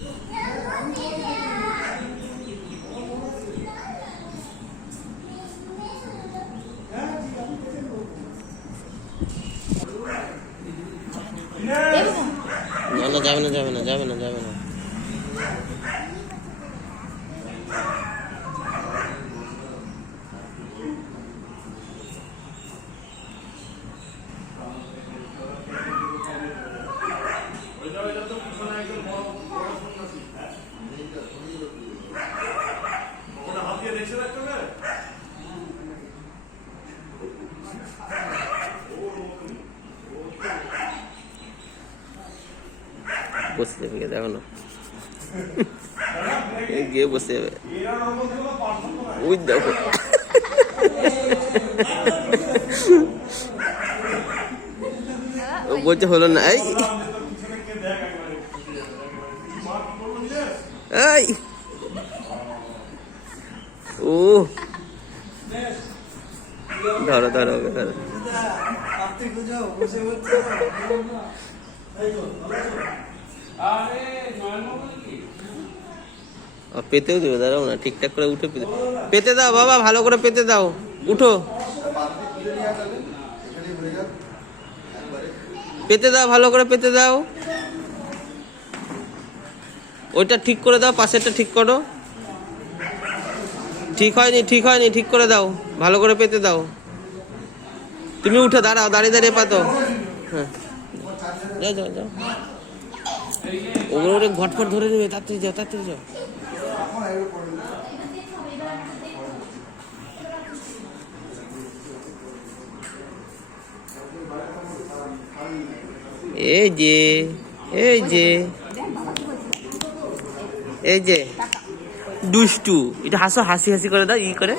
না না, যাবে না, যাবে না, যাবে না, যাবে না। বসে যাবে, দেখো না, গিয়ে বসে যাবে। ওই দেখো, ও বলছে হলো না। এই এই ও, ধরো ধরো ওকে, ধরো। পেতেও দেবে, দাঁড়াও না, ঠিকঠাক করে উঠে পেতে দাও বাবা, ভালো করে পেতে দাও, উঠো, পেতে দাও, ভালো করে পেতে দাও। ওইটা ঠিক করে দাও, পাশেরটা ঠিক করো। ঠিক হয়নি, ঠিক হয়নি, ঠিক করে দাও, ভালো করে পেতে দাও। তুমি উঠে দাঁড়াও, দাঁড়িয়ে দাঁড়িয়ে পাতো। হ্যাঁ, যাও যাও যাও, ওগুলো ওরে ঘটফট ধরে নেবে, তাড়াতাড়ি যাও, তাড়াতাড়ি যাও। এই যে, এই যে, এই যে দুষ্টু, এটা হাসো, হাসি হাসি করে দাও, ই করে,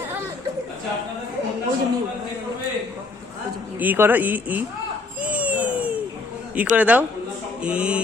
ই করো, ই ই ই করে দাও, ই।